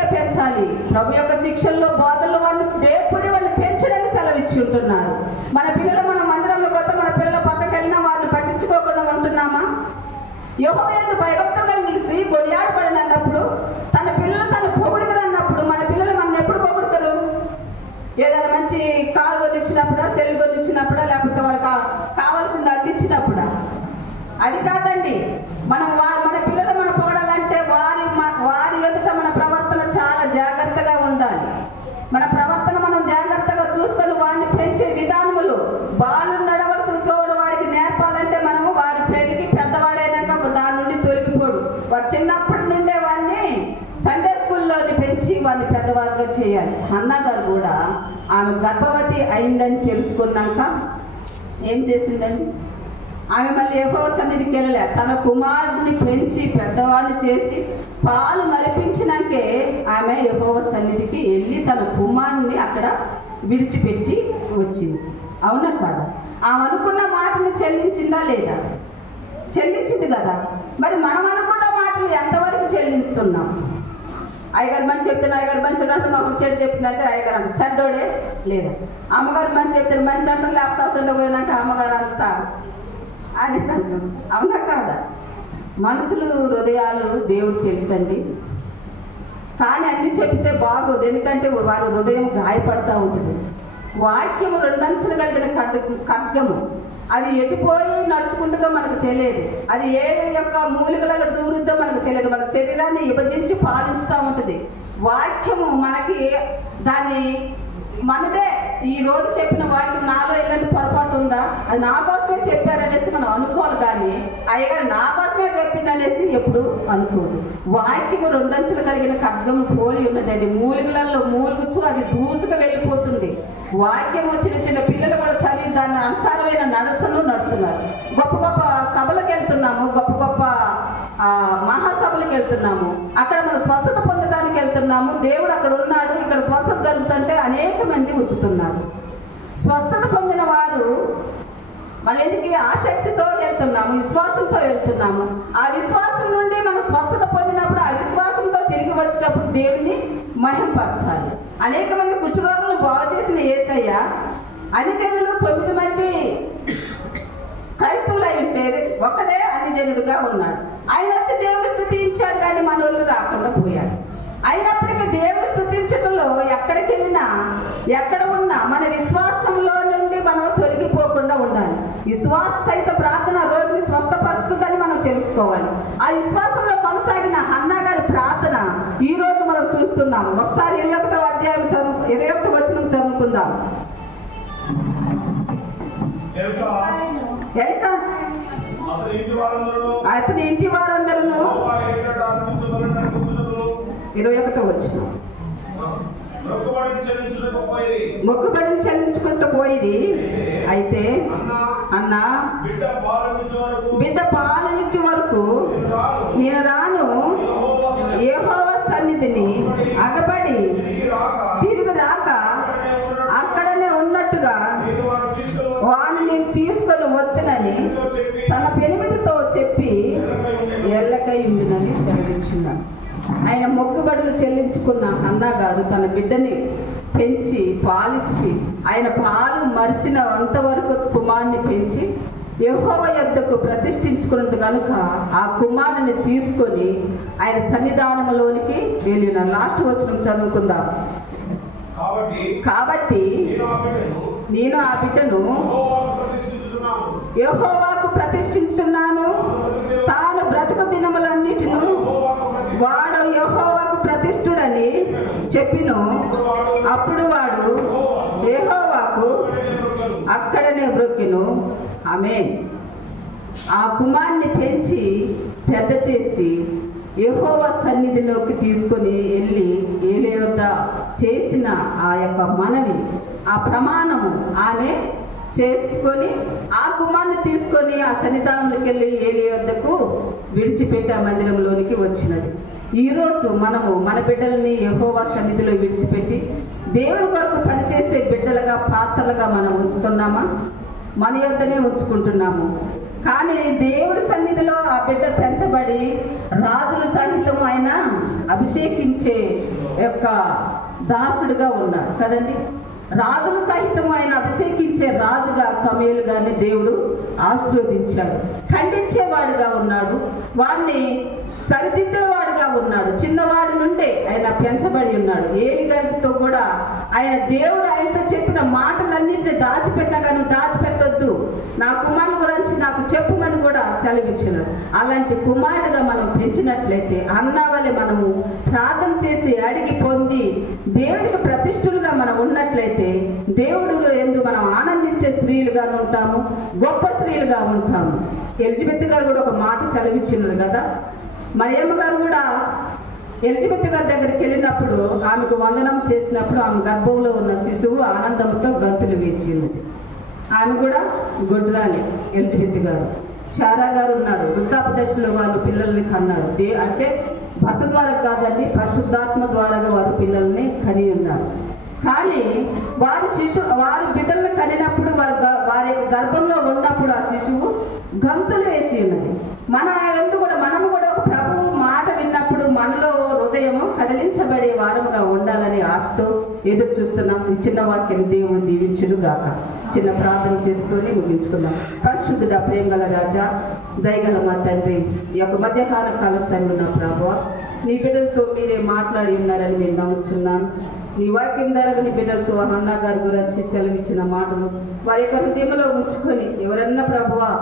రీతిగా పెంచాలి. ప్రభు యొక్క శిక్షల్లో బోధనలు వాళ్ళు వాళ్ళని పెంచడానికి సెలవిచ్చి ఉంటున్నారు. మన పిల్లలు మన మందిరంలో కొత్త మన పిల్లలు పక్కకి వెళ్ళినా వారిని పట్టించుకోకుండా ఉంటున్నామా? యెహోవా యందు భయభక్తులుగా నిలిచి కొనియాడబడిన అన్నప్పుడు, తన పిల్లలు తను పొగుడుతారు అన్నప్పుడు, మన పిల్లలు మన ఎప్పుడు పొగుడుతారు? ఏదైనా మంచి కారు కొనిచ్చినప్పుడా, సెల్ కొనిచ్చినప్పుడా, లేకపోతే వాళ్ళకి కావాల్సింది అందించినప్పుడా? అది కాదండి. మన పిల్లలు మనం పొగడాలంటే వారి ఎదుట మన ప్రవర్తన చాలా జాగ్రత్తగా ఉండాలి. మన ప్రవర్తన మనం జాగ్రత్తగా చూసుకొని వారిని పెంచే విధానములు, వాళ్ళు నడవలసిన తోడు వాడికి నేర్పాలంటే మనము వారు పెరిగి పెద్దవాడైనాక దాని నుండి తొలగిపోడు. వారు చిన్నప్పటి నుండే వాడిని సండే స్కూల్లోని పెంచి వాడిని పెద్దవారుగా చేయాలి. అన్నా గారు కూడా ఆమె గర్భవతి అయిందని తెలుసుకున్నాక ఏం చేసిందండి? ఆమె మళ్ళీ యెహోవా సన్నిధికి వెళ్ళలే. తన కుమారుడిని పెంచి పెద్దవాడిని చేసి పాలు మరిపించినాకే ఆమె యెహోవా సన్నిధికి వెళ్ళి తన కుమారుని అక్కడ విడిచిపెట్టి వచ్చింది. అవునా కాదా? ఆమె అనుకున్న మాటని చెల్లించిందా లేదా? చెల్లించింది కదా. మరి మనం అనుకున్న మాటలు ఎంతవరకు చెల్లిస్తున్నాం? అయ్యగారు మంచి చెప్తున్నా, అయ్యగారు మంచి అంటే మాకు చెడు చెప్తున్నట్టే అయ్యగారు అంత చెడ్డోడే లేదా? అమ్మగారు మంచి చెప్తారు మంచి అంటారు, లేకపోతే అసలు పోయినాక అమ్మగారు అంతా అనేసి అంటాం. అవునా కాదా? మనసులు హృదయాలు దేవుడు తెలుసండి. కానీ అన్ని చెప్తే బాగోదు, ఎందుకంటే వారి హృదయం గాయపడతా ఉంటుంది. వాక్యము రెండంచులు కలిగిన ఖడ్గము, అది ఎటుపోయి నడుచుకుంటుందో మనకు తెలియదు. అది ఏ యొక్క మూలికలలో దూరుద్దో మనకు తెలియదు. మన శరీరాన్ని విభజించి పాలిస్తూ ఉంటుంది. వాక్యము మనకి దాన్ని మనదే. ఈ రోజు చెప్పిన వాక్యం నాలో ఎలాంటి పొరపాటు ఉందా? అది నా కోసమే చెప్పారనేసి మనం అనుకోవాలి. కానీ అయ్యగారు నా కోసమే చెప్పిండనేసి ఎప్పుడు అనుకోదు. వాక్యము రెండంచులు కలిగిన ఖడ్గము పోలి ఉన్నది. అది మూలికలలో మూలుగుచు అది దూసుకు వెళ్ళిపోతుంది. వాక్యము చిన్న పిల్లలు కూడా చదివి దాని అనుసారమైన నడతను నడుతున్నారు. గొప్ప గొప్ప సభలకు వెళ్తున్నాము, గొప్ప గొప్ప మహాసభలకు వెళ్తున్నాము. అక్కడ మనం స్వస్థత పొందడానికి వెళ్తున్నాము. దేవుడు అక్కడ ఉన్నాడు. ఇక్కడ స్వస్థత జరుగుతుంటే అనేక మంది ఉరుకుతున్నారు. స్వస్థత పొందిన వారు మన ఎందుకు ఆసక్తితో వెళ్తున్నాము, విశ్వాసంతో వెళ్తున్నాము. ఆ విశ్వాసం నుండి మనం స్వస్థత పొందినప్పుడు ఆ విశ్వాసంతో తిరిగి వచ్చేటప్పుడు దేవుని మహిమపరచాలి. అనేక మంది కుష్ఠరోగులను బాగు చేసిన యేసయ్య అన్ని జనులు 9 మంది క్రైస్తవులు అయి ఉంటే ఒక్కడే అన్ని జనుడుగా ఉన్నాడు. ఆయన వచ్చి దేవుని స్తుతించాడు, కానీ మనోళ్ళు రాకుండా పోయాడు. అయినప్పటికీ దేవుని స్తుతించడంలో ఎక్కడికి వెళ్ళినా ఎక్కడ ఉన్నా మన విశ్వాసంలో నుండి మనం తొలగిపోకుండా ఉండాలి. విశ్వాస సహిత ప్రార్థన రోగిని స్వస్థపరుస్తుందని మనం తెలుసుకోవాలి. ఆ విశ్వాసంలో కొనసాగిన హన్నా గారి ప్రార్థన ఈ రోజు మనం చూస్తున్నాం. ఒకసారి 21వ అధ్యాయం 21వ వచనం చదువుకుందాం. అతని ఇంటి వారందరూ 21వ వచనం మొక్కుబడిని చెల్లించుకుంటూ పోయి, అయితే అన్న బిడ్డ పాలనిచ్చే వరకు నేను రాను. యెహోవా సన్నిధిని అగబడి తిరిగి రాక అక్కడనే ఉన్నట్టుగా వాడిని నేను తీసుకొని వద్దునని తన పెనిమిటితో చెప్పి ఎల్లకై ఉండునని సెలవించున్నాను. ఆయన మొక్కుబడులు చెల్లించుకున్న అన్నగారు తన బిడ్డని పెంచి పాలిచ్చి ఆయన పాలు మరిచిన అంతవరకు కుమారుని పెంచి యెహోవా యొద్దకు ప్రతిష్ఠించుకున్నట్టు కనుక ఆ కుమారుని తీసుకొని ఆయన సన్నిధానంలోనికి వెళ్ళిన. లాస్ట్ వచనం చదువుకుందాం. కాబట్టి నేను ఆ బిడ్డను యెహోవాకు ప్రతిష్ఠించున్నాను. తాను బ్రతుకు దినములన్నిటిను వాడు యెహోవాకు ప్రతిష్ఠుడని చెప్పిను. అప్పుడు వాడు యెహోవాకు అక్కడనే బ్రొక్కెను. ఆమేన్. ఆ కుమార్ని పెంచి పెద్ద చేసి యెహోవా సన్నిధిలోకి తీసుకొని వెళ్ళి ఏలీ వద్ద చేసిన ఆ యొక్క మనవి, ఆ ప్రమాణము ఆమె చేసుకొని ఆ కుమార్ని తీసుకొని ఆ సన్నిధానంలోకి వెళ్ళి ఏలీ వద్దకు విడిచిపెట్టి ఆ మందిరంలోనికి వచ్చినది. ఈరోజు మనము మన బిడ్డల్ని యెహోవా సన్నిధిలో విడిచిపెట్టి దేవుని కొరకు పనిచేసే బిడ్డలుగా పాత్రలుగా మనం ఉంచుతున్నామా? మన యొద్దనే ఉంచుకుంటున్నాము. కానీ దేవుడి సన్నిధిలో ఆ బిడ్డ పెంచబడి రాజుల సహితం ఆయన అభిషేకించే యొక్క దాసుడుగా ఉన్నాడు కదండి. రాజుల సహితం ఆయన అభిషేకించే రాజుగా సమూయేలు గారిని దేవుడు ఆశీర్వదించాడు. ఖండించేవాడుగా ఉన్నాడు, వాడిని సరిదిద్దేవాడుగా ఉన్నాడు. చిన్నవాడి నుండే ఆయన పెంచబడి ఉన్నాడు. ఏలి గారితో కూడా ఆయన దేవుడు ఆయనతో చెప్పిన మాటలన్నింటినీ దాచిపెట్టగా నువ్వు దాచిపెట్టొద్దు, నా కుమారుని గురించి నాకు చెప్పుమని కూడా సెలవిచ్చినాడు. అలాంటి కుమారుడుగా మనం పెంచినట్లయితే అన్నవలే మనము ప్రార్థన చేసి అడిగి పొంది దేవుడికి ప్రతిష్ఠులుగా మనం ఉన్నట్లయితే దేవుడు ఎందు మనం ఆనందించే స్త్రీలుగా ఉంటాము, గొప్ప స్త్రీలుగా ఉంటాము. ఎలిజబెత్ గారు కూడా ఒక మాట సెలవిచ్చినారు కదా. మరియమ్మ గారు కూడా ఎలిజబెత్ గారి దగ్గరికి వెళ్ళినప్పుడు ఆమెకు వందనం చేసినప్పుడు ఆమె గర్భంలో ఉన్న శిశువు ఆనందంతో గంతులు వేసి ఉన్నది. ఆమె కూడా గొడ్రాలే ఎలిజబెత్ గారు. శారా గారు ఉన్నారు, వృద్ధాప్య దశలో వాళ్ళు పిల్లల్ని కన్నారు. అంటే భర్త ద్వారా కాదండి, పరిశుద్ధాత్మ ద్వారా వారు పిల్లల్ని కని ఉన్నారు. కానీ వారి బిడ్డలను కనినప్పుడు వారి యొక్క గర్భంలో ఉన్నప్పుడు ఆ శిశువు గంతులు వేసి ఉన్నది. మనము కూడా ఒక ప్రభువు మాట విన్నప్పుడు మనలో హృదయము కదిలించబడే వారముగా ఉండాలని ఆశతో ఎదురు చూస్తున్నాం. ఈ చిన్న వాక్యం దేవుడు దీవించును గాక. చిన్న ప్రార్థన చేసుకొని ముగించుకుందాం. పరిశుద్ధుడా, ప్రేమగల రాజా, దయగల మా తండ్రి, ఈ యొక్క మధ్యాహ్న కాల సమయంలో ప్రభువా నీ బిడ్డలతో మీరే మాట్లాడి ఉన్నారని నేను నమ్ముచున్నాను. నీ వాక్యం ద్వారా నీ బిడ్డలతో హన్నా గారి గురించి సెలవిచ్చిన మాటలు వారి యొక్క హృదయంలో ఉంచుకొని ఎవరన్నా ప్రభువా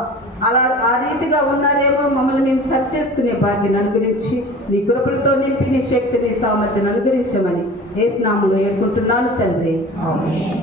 అలా ఆ రీతిగా ఉన్నారేమో మమ్మల్ని మేము సరి చేసుకునే భాగ్యాన్ని అనుగ్రహించి నీ కృపలతో నింపి నీ శక్తిని సామర్థ్యాన్ని అనుగ్రహించమని యేసు నామములో వేడుకుంటున్నాను తండ్రి. ఆమేన్.